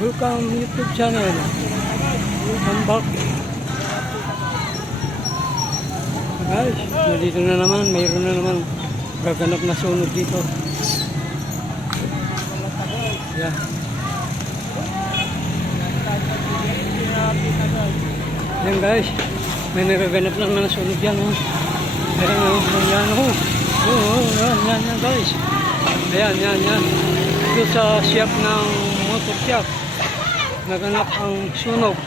Welcome YouTube channel. Welcome back. Guys, nandito na naman. Mayroon na naman gaganap na sunog dito. Yeah. Yan guys. May nagaganap lang na sunog yan. Oh. Yan. Yan guys. Yan. Ito sa shop ng motor shop. Naganap ang sunog.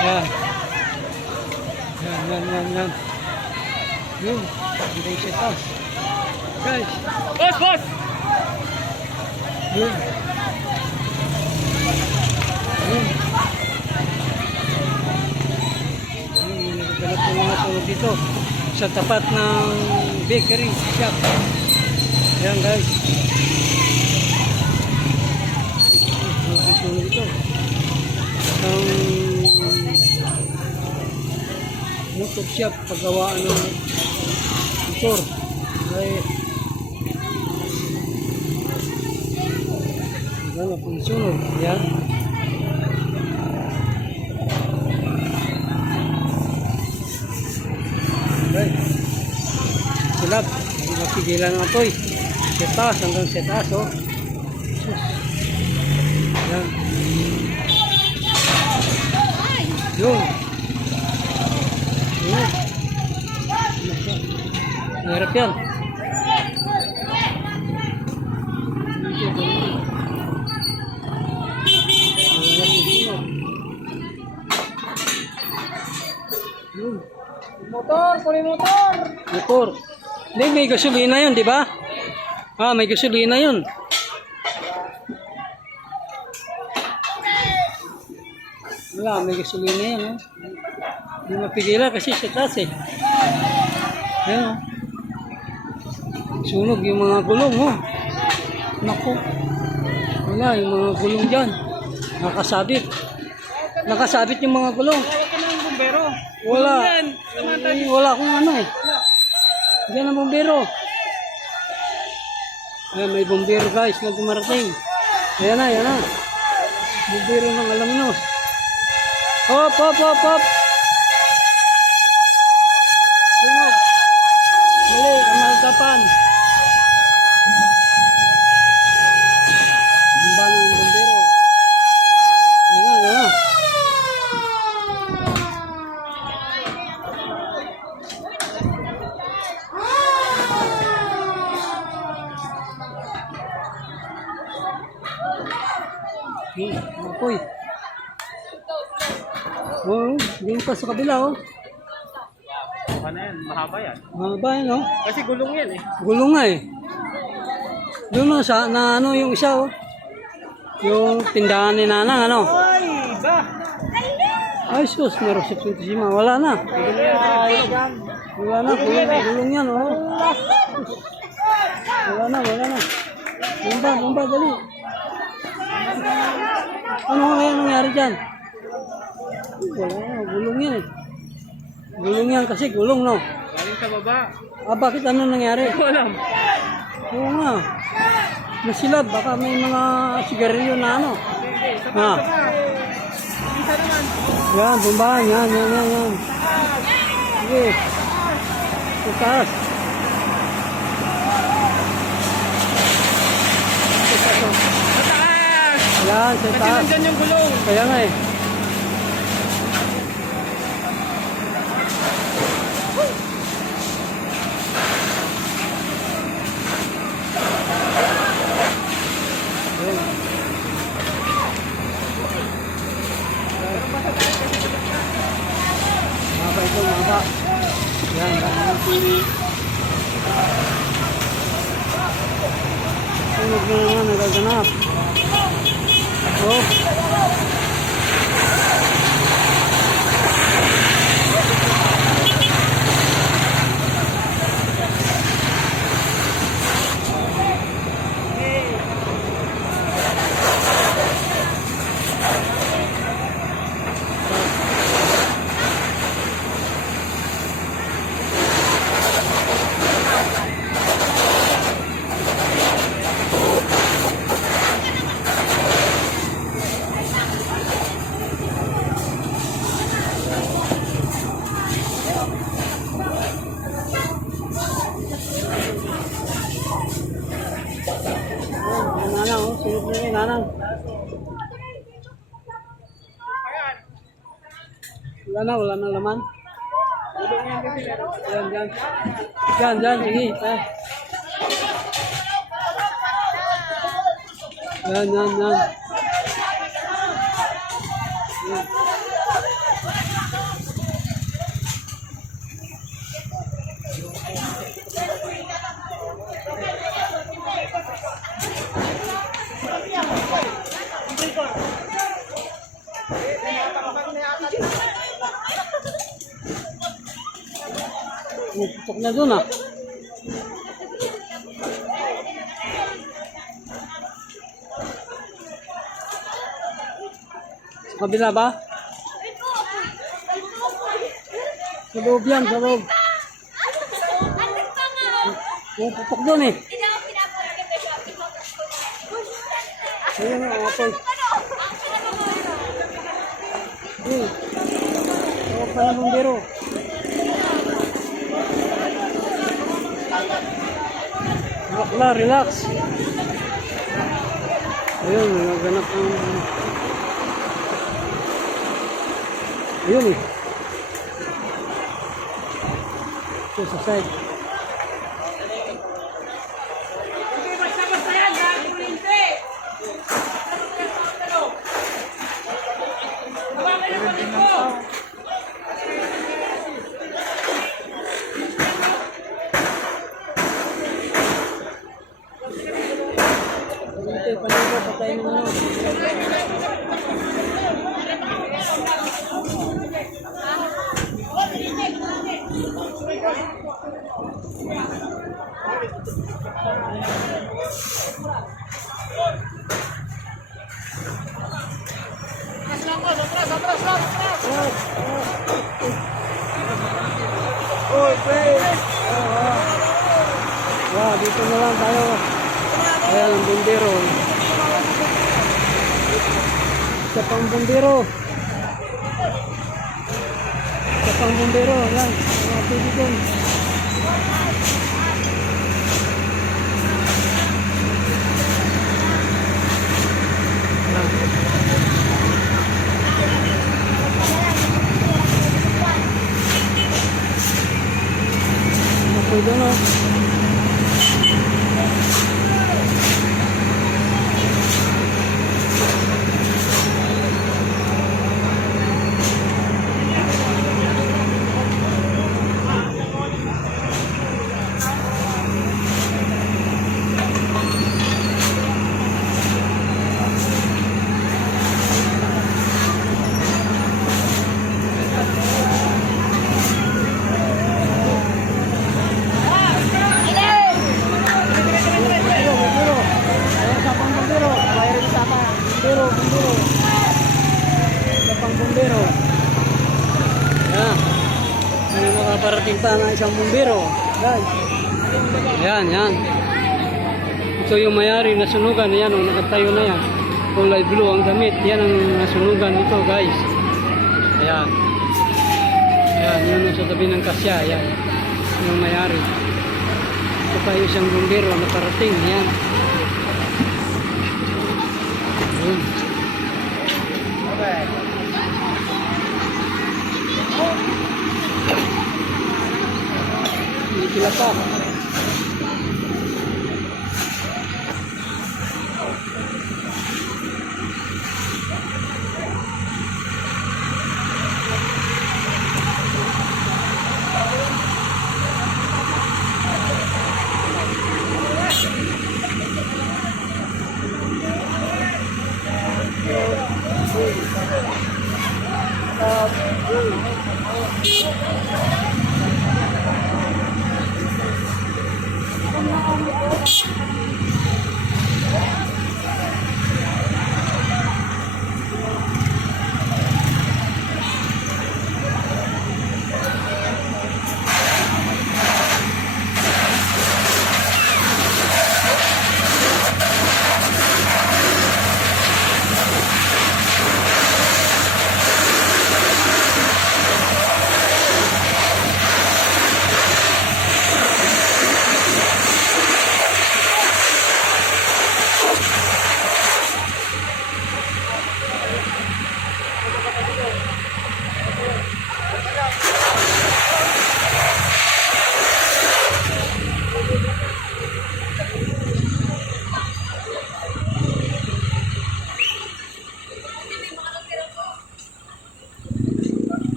Yan. Yan. Yun. Hindi siya taas. Guys. Boss! Yun. Nagaganap ng mga sunog dito. Sa tapat ng bakery shop. Yan guys. Sunog dito. Ang motor shop paggawaan ng motor ay gano'n pong sunog. Yan. Okay. Silap. Hindi mapigilan ng apoy. Setas hanggang setas. Oh. Yan. Yun. Mahirap yan. Motor. Hindi, may gasolina yun, di ba? May gasolina yun. Wala, may gasolina yan. Hindi mapigilan kasi sa taas eh. Ayan. Sunog yung mga gulong. Naku. Wala, yung mga gulong dyan. Nakasabit yung mga gulong. Wala. Wala akong ano eh. Diyan ang bombero. Ayan, may bombero guys na dumarating. Ayan na. Bombero ng Alaminos. Hop. Sunog. Mali, kamalkapan. Bamba ng bombero. Ayan na. Apoy. Hindi pa sa kabila. Ano yan? Mahaba yan. Mahaba yan, Kasi gulong yan eh. Gulong nga eh. Doon na ano yung isa, yung tindahan ni Nanang, ano? Ay, ba? Ay, sus, may reception si Ma. Wala na. Gulong yan, Wala na. Bomba, dali. Ano kaya nangyari dyan? Wala na, gulong yan eh. Gulong yan kasi gulong, no? Galing sa baba. Bakit ano nangyari? Hindi ko alam. Oo nga. Nasilab, baka may mga sigarilyo na ano. Isa naman. Yan, bombahan, yan. Sige. Sa taas. Sa taas! Yan, sa Kasi taas. nandyan yung gulong. Kaya nga eh. Mahaba. Yan. Sunog na naman, nagaganap. Hindi, nanang. Wala na laman. Yan, sige. Yan. Putok na doon ah. Sa kabila ba? Sa loob yan, sa loob. Putok doon eh. Ayun nga, apol. Tawag pa na bumbero. Bakla, relax. Ayun, naganap ang... Ayun eh. Ito sa side. Patay mo na. Wow, dito na lang tayo. Ayan ang bumbero. Isa pang bumbero. Ayan, mga pili doon. Mga pili doon. Bumbero. May makaparating pa ng isang bumbero. Yan. Ito yung mayari na sunugan. Yan, nakatayo na yan. Kulay blue ang damit. Yan ang nasunugan nito, guys. Ayan, yun sa tabi ng kasya. Yan, yung mayari. Ito pa yung isang bumbero na parating. Yan. Okay. Hindi sila pa.